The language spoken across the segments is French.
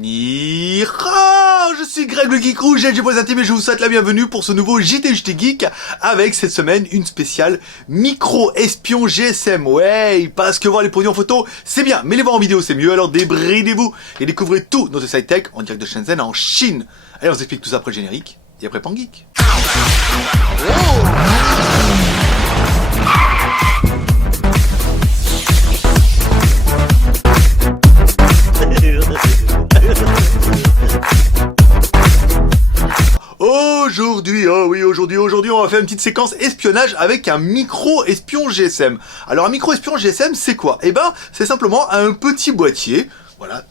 Ni hao, je suis Greg le Geek Rouge et pour les intimes et je vous souhaite la bienvenue pour ce nouveau JT Geek avec cette semaine une spéciale micro-espion GSM. Ouais, parce que voir les produits en photo c'est bien, mais les voir en vidéo c'est mieux, alors débridez-vous et découvrez tout notre site tech en direct de Shenzhen en Chine. Allez, on s'explique tout ça après le générique et après Pan Geek. Aujourd'hui, on va faire une petite séquence espionnage avec un micro-espion GSM. Alors, un micro-espion GSM, c'est quoi? Eh ben, c'est simplement un petit boîtier, voilà,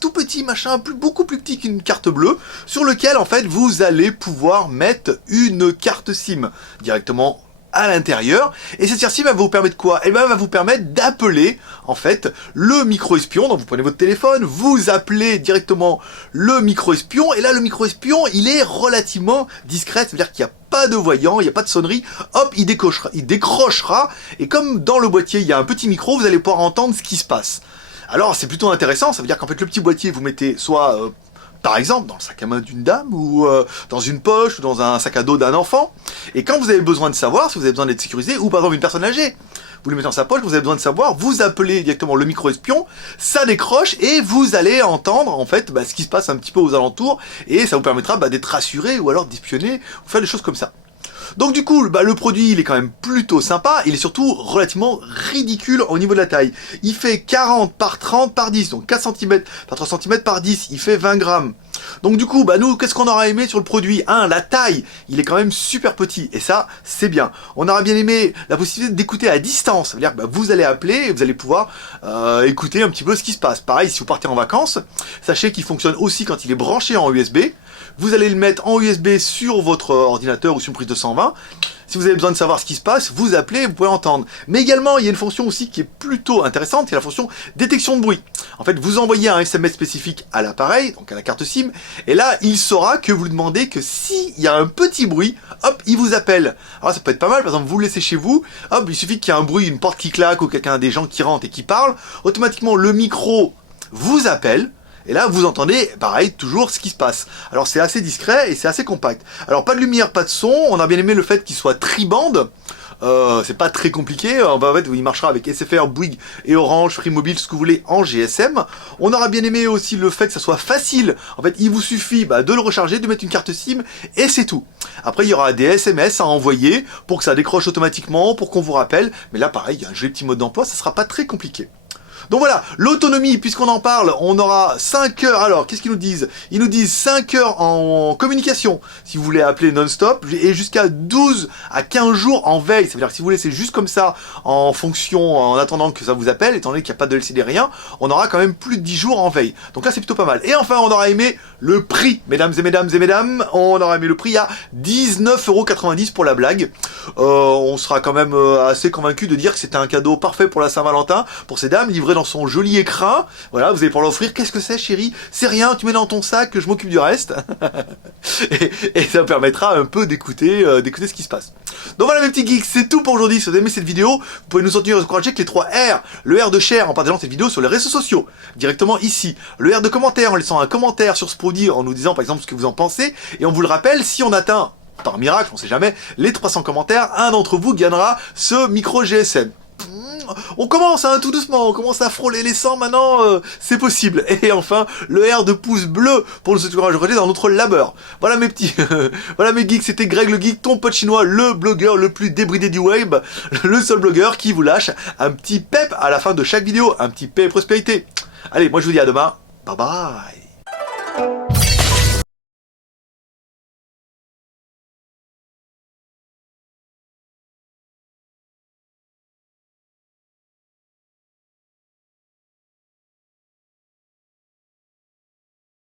tout petit, machin, beaucoup plus petit qu'une carte bleue, sur lequel, en fait, vous allez pouvoir mettre une carte SIM directement à l'intérieur, et cette carte SIM va vous permettre quoi? Eh ben, elle va vous permettre d'appeler, en fait, le micro-espion. Donc vous prenez votre téléphone, vous appelez directement le micro-espion, et là, le micro-espion, il est relativement discret, c'est-à-dire qu'il n'y a pas de voyant, il n'y a pas de sonnerie, hop, il décrochera, et comme dans le boîtier, il y a un petit micro, vous allez pouvoir entendre ce qui se passe. Alors, c'est plutôt intéressant, ça veut dire qu'en fait, le petit boîtier, vous mettez soit par exemple, dans le sac à main d'une dame, ou dans une poche, ou dans un sac à dos d'un enfant. Et quand vous avez besoin de savoir, si vous avez besoin d'être sécurisé, ou par exemple une personne âgée, vous le mettez dans sa poche, vous avez besoin de savoir, vous appelez directement le micro-espion, ça décroche, et vous allez entendre, en fait, ce qui se passe un petit peu aux alentours, et ça vous permettra d'être rassuré, ou alors d'espionner, ou faire des choses comme ça. Donc du coup, le produit, il est quand même plutôt sympa, il est surtout relativement ridicule au niveau de la taille. Il fait 40 par 30 par 10, donc 4 cm par 3 cm par 10, il fait 20 grammes. Donc du coup, nous, qu'est-ce qu'on aura aimé sur le produit? La taille, il est quand même super petit, et ça, c'est bien. On aura bien aimé la possibilité d'écouter à distance, c'est-à-dire que vous allez appeler, et vous allez pouvoir écouter un petit peu ce qui se passe. Pareil, si vous partez en vacances, sachez qu'il fonctionne aussi quand il est branché en USB. Vous allez le mettre en USB sur votre ordinateur ou sur une prise de 120. Si vous avez besoin de savoir ce qui se passe, vous appelez, vous pouvez entendre. Mais également, il y a une fonction aussi qui est plutôt intéressante, c'est la fonction détection de bruit. En fait, vous envoyez un SMS spécifique à l'appareil, donc à la carte SIM, et là, il saura que vous lui demandez que s'il y a un petit bruit, hop, il vous appelle. Alors ça peut être pas mal, par exemple, vous le laissez chez vous, hop, il suffit qu'il y ait un bruit, une porte qui claque, ou des gens qui rentrent et qui parlent, automatiquement, le micro vous appelle. Et là, vous entendez, pareil, toujours ce qui se passe. Alors, c'est assez discret et c'est assez compact. Alors, pas de lumière, pas de son. On a bien aimé le fait qu'il soit tri-bande. C'est pas très compliqué. En fait, il marchera avec SFR, Bouygues et Orange, Free Mobile, ce que vous voulez, en GSM. On aura bien aimé aussi le fait que ça soit facile. En fait, il vous suffit de le recharger, de mettre une carte SIM, et c'est tout. Après, il y aura des SMS à envoyer pour que ça décroche automatiquement, pour qu'on vous rappelle. Mais là, pareil, il y a un joli petit mode d'emploi, ça sera pas très compliqué. Donc voilà, l'autonomie, puisqu'on en parle, on aura 5 heures, alors qu'est-ce qu'ils nous disent? Ils nous disent 5 heures en communication, si vous voulez appeler non-stop, et jusqu'à 12 à 15 jours en veille, ça veut dire que si vous laissez juste comme ça, en fonction, en attendant que ça vous appelle, étant donné qu'il n'y a pas de LCD rien, on aura quand même plus de 10 jours en veille. Donc là c'est plutôt pas mal. Et enfin on aura aimé le prix, mesdames, on aura aimé le prix à 19,90 € pour la blague. On sera quand même assez convaincu de dire que c'était un cadeau parfait pour la Saint-Valentin, pour ces dames, livré dans son joli écrin. Voilà, vous allez pouvoir l'offrir. Qu'est-ce que c'est, chérie? C'est rien, tu mets dans ton sac, que je m'occupe du reste. et ça permettra un peu d'écouter ce qui se passe. Donc voilà mes petits geeks, c'est tout pour aujourd'hui. Si vous avez aimé cette vidéo, vous pouvez nous soutenir et nous encourager avec les 3 R. Le R de share en partageant cette vidéo sur les réseaux sociaux, directement ici. Le R de commentaire en laissant un commentaire sur ce produit, en nous disant par exemple ce que vous en pensez. Et on vous le rappelle, si on atteint, par miracle, on sait jamais, les 300 commentaires, un d'entre vous gagnera ce micro GSM. On commence tout doucement, on commence à frôler les 100 maintenant, c'est possible. Et enfin, le R de pouce bleu pour nous encourager dans notre labeur. Voilà mes petits, voilà mes geeks, c'était Greg le Geek, ton pote chinois, le blogueur le plus débridé du web, le seul blogueur qui vous lâche un petit pep à la fin de chaque vidéo, un petit pep prospérité. Allez, moi je vous dis à demain, bye bye.